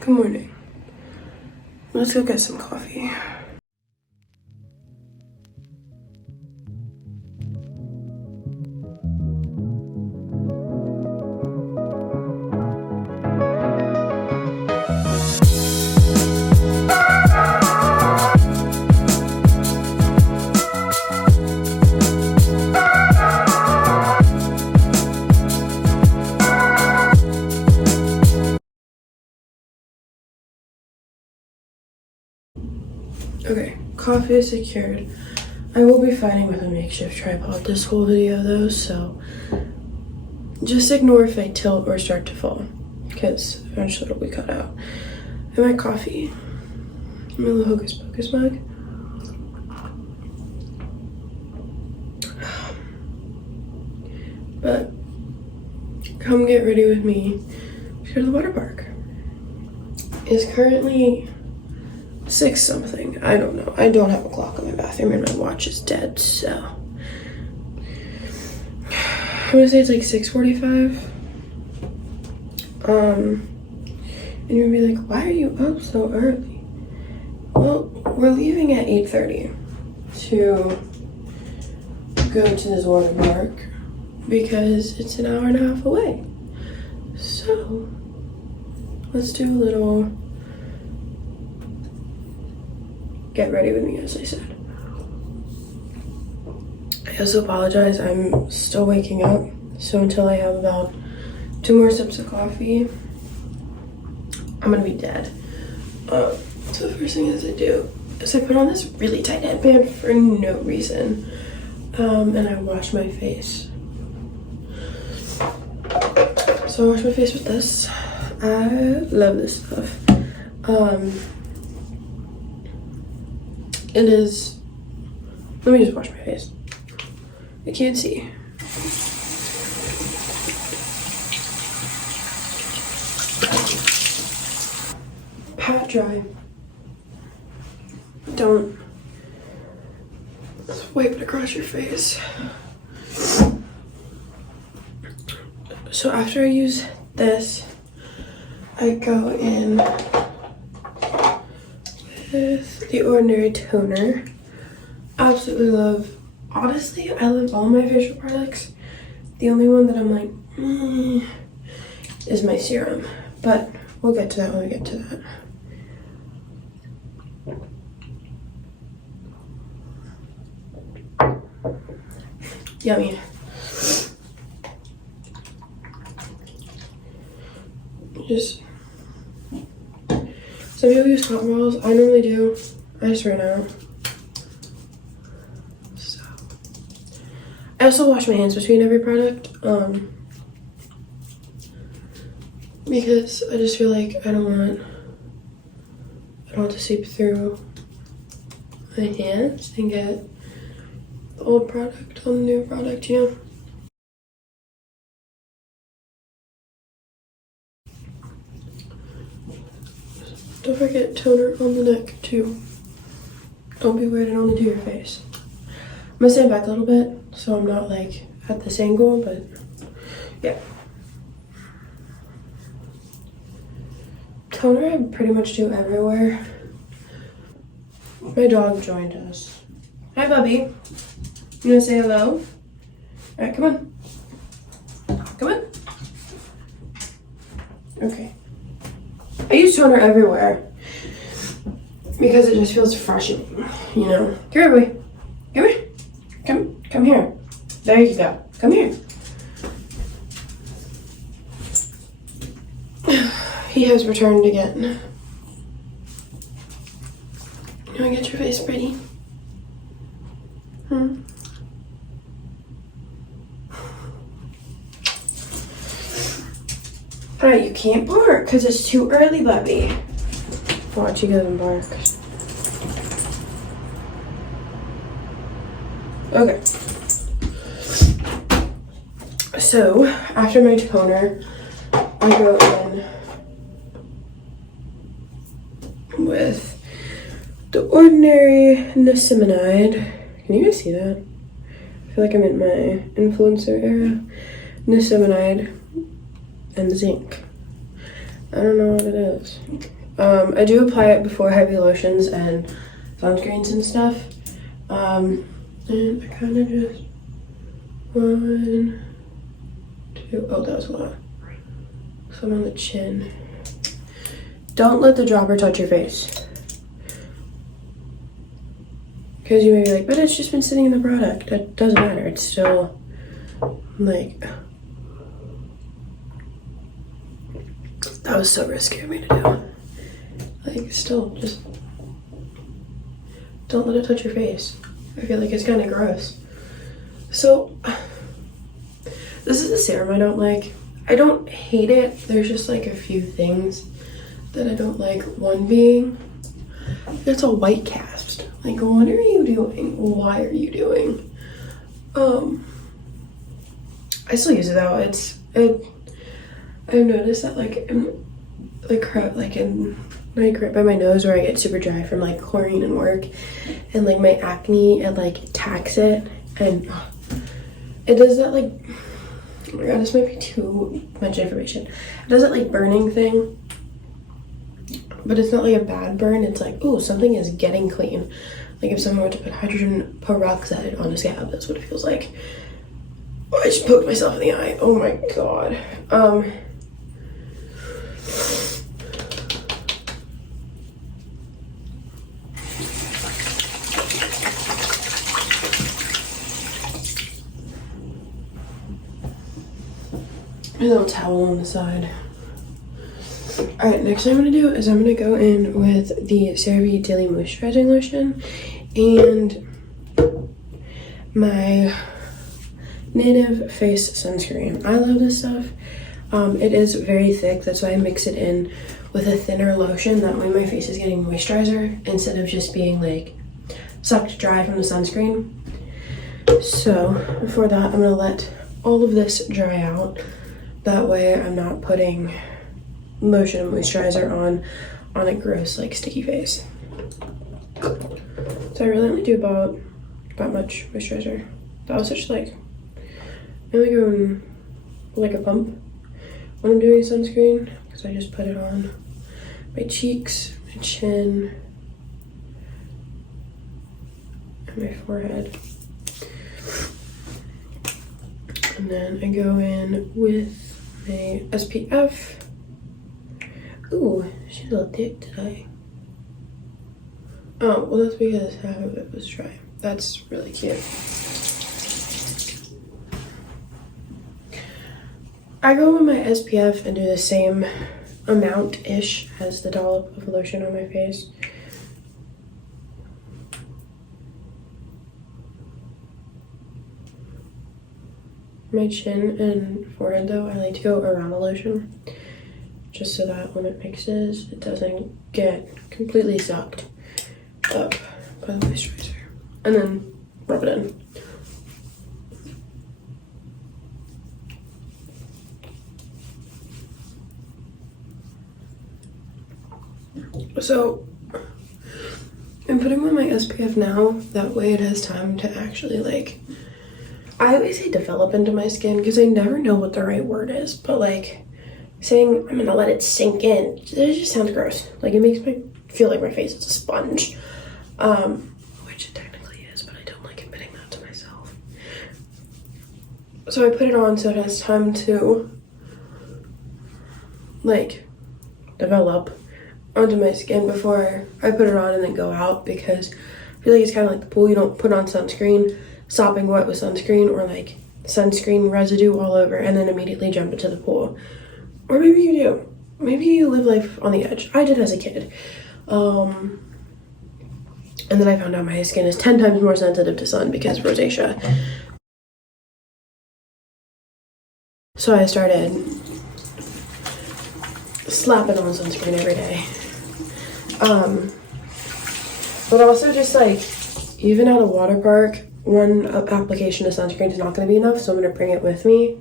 Good morning. Let's go get some coffee. Okay, coffee is secured. I will be fighting with a makeshift tripod this whole video though, so just ignore if I tilt or start to fall, because eventually it'll be cut out. And my coffee, my little hocus pocus mug. But come get ready with me to go to the water park. It's currently 6 something. I don't know. I don't have a clock in my bathroom and my watch is dead, so I'm gonna say it's like 6:45. And you'll be like, why are you up so early? Well, we're leaving at 8:30 to go to this water park because it's an hour and a half away. So let's do a little get ready with me, as I said. I also apologize, I'm still waking up, so until I have about 2 more sips of coffee, I'm gonna be dead. So the first thing I do is I put on this really tight headband for no reason, and I wash my face. So I wash my face with this. I love this stuff. It is, let me just wash my face. I can't see. Pat dry. Don't wipe it across your face. So after I use this, I go in with the Ordinary toner. Absolutely love, honestly, I love all my facial products. The only one that I'm like, is my serum. But we'll get to that when we get to that. Yummy. Just, some people use cotton balls. I normally do. I just ran out. So I also wash my hands between every product, because I just feel like I don't want to seep through my hands and get the old product on the new product, you know? Don't forget toner on the neck too. Don't be weird and only do your face. I'm gonna stand back a little bit so I'm not like at this angle, but yeah. Toner I pretty much do everywhere. My dog joined us. Hi, Bubby. You wanna say hello? All right, come on. Come on. Okay. I use toner everywhere because it just feels refreshing, you know? Come here, boy. Come here. Come here. There you go. Come here. He has returned again. You wanna get your face pretty? Alright, you can't bark because it's too early, Bubby. Watch, he goes and bark. Okay. So, after my toner, I go in with the Ordinary Niacinamide. Can you guys see that? I feel like I'm in my influencer era. Niacinamide and zinc. I don't know what it is. I do apply it before heavy lotions and sunscreens and stuff. And I kind of just 1, 2, oh, that was a lot. Some on the chin. Don't let the dropper touch your face. Because you may be like, but it's just been sitting in the product. That doesn't matter. It's still like, that was so risky of me to do. Like, still, just don't let it touch your face. I feel like it's kind of gross. So, this is the serum I don't like. I don't hate it. There's just like a few things that I don't like. One being, it's a white cast. Like, what are you doing? Why are you doing? I still use it though. I've noticed that like in right by my nose where I get super dry from like chlorine and work, and like my acne, it like attacks it, and it does that like, oh my god, this might be too much information. It does that like burning thing, but it's not like a bad burn. It's like, oh, something is getting clean. Like if someone were to put hydrogen peroxide on a scab, that's what it feels like. Oh, I just poked myself in the eye. Oh my god. A little towel on the side. Alright, next thing I'm going to do is I'm going to go in with the CeraVe Daily Moisturizing Lotion and my Native Face Sunscreen. I love this stuff. It is very thick, that's why I mix it in with a thinner lotion. That way my face is getting moisturizer instead of just being like sucked dry from the sunscreen. So before that, I'm going to let all of this dry out. That way I'm not putting lotion and moisturizer on a gross like sticky face. So I really only do about much moisturizer. That was such like, I only go in like a pump when I'm doing sunscreen, because I just put it on my cheeks, my chin, and my forehead. And then I go in with my SPF. Ooh, she's a little thick today. Oh, well that's because half of it was dry. That's really cute. I go with my SPF and do the same amount-ish as the dollop of lotion on my face. My chin and forehead though, I like to go around the lotion, just so that when it mixes, it doesn't get completely sucked up by the moisturizer. And then rub it in. So I'm putting on my SPF now, that way it has time to actually like, I always say develop into my skin because I never know what the right word is, but like saying I'm gonna let it sink in, it just sounds gross. Like it makes me feel like my face is a sponge, which it technically is, but I don't like admitting that to myself. So I put it on so it has time to like develop onto my skin before I put it on and then go out, because I feel like it's kind of like the pool. You don't put on sunscreen, sopping wet with sunscreen, or like sunscreen residue all over and then immediately jump into the pool. Or maybe you do. Maybe you live life on the edge. I did as a kid. And then I found out my skin is 10 times more sensitive to sun because of rosacea. So I started slapping on sunscreen every day. But also just like, even at a water park, one application of sunscreen is not going to be enough, so I'm going to bring it with me.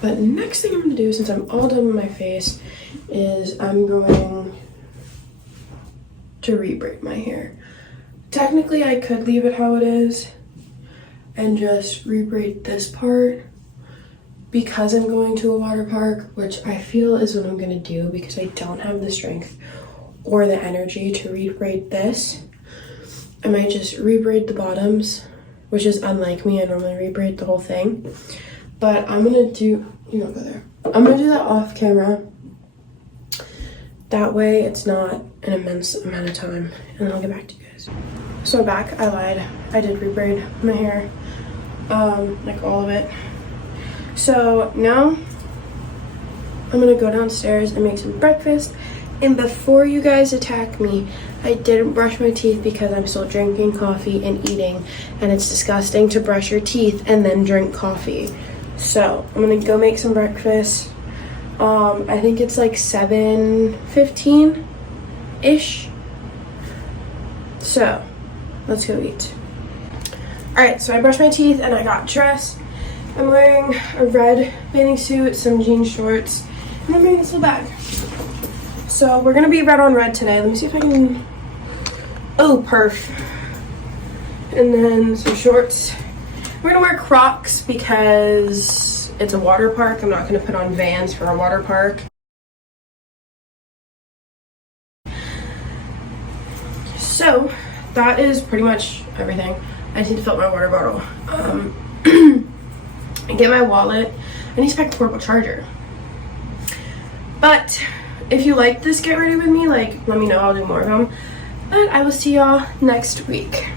But next thing I'm going to do, since I'm all done with my face, is I'm going to re-braid my hair. Technically, I could leave it how it is and just re-braid this part, because I'm going to a water park, which I feel is what I'm gonna do because I don't have the strength or the energy to rebraid this. I might just rebraid the bottoms, which is unlike me. I normally rebraid the whole thing. But I'm gonna do, you don't go there. I'm gonna do that off camera. That way it's not an immense amount of time. And then I'll get back to you guys. So I'm back, I lied. I did rebraid my hair, like all of it. So now I'm gonna go downstairs and make some breakfast. And before you guys attack me, I didn't brush my teeth because I'm still drinking coffee and eating, and it's disgusting to brush your teeth and then drink coffee. So I'm gonna go make some breakfast. I think it's like 7:15-ish. So let's go eat. All right, so I brushed my teeth and I got dressed. I'm wearing a red bathing suit, some jean shorts, and I'm wearing this little bag. So we're gonna be red on red today. Let me see if I can, oh, perf. And then some shorts. We're gonna wear Crocs because it's a water park. I'm not gonna put on Vans for a water park. So that is pretty much everything. I just need to fill up my water bottle. Get my wallet. I need to pack a portable charger. But if you like this get ready with me, like, let me know. I'll do more of them. But I will see y'all next week.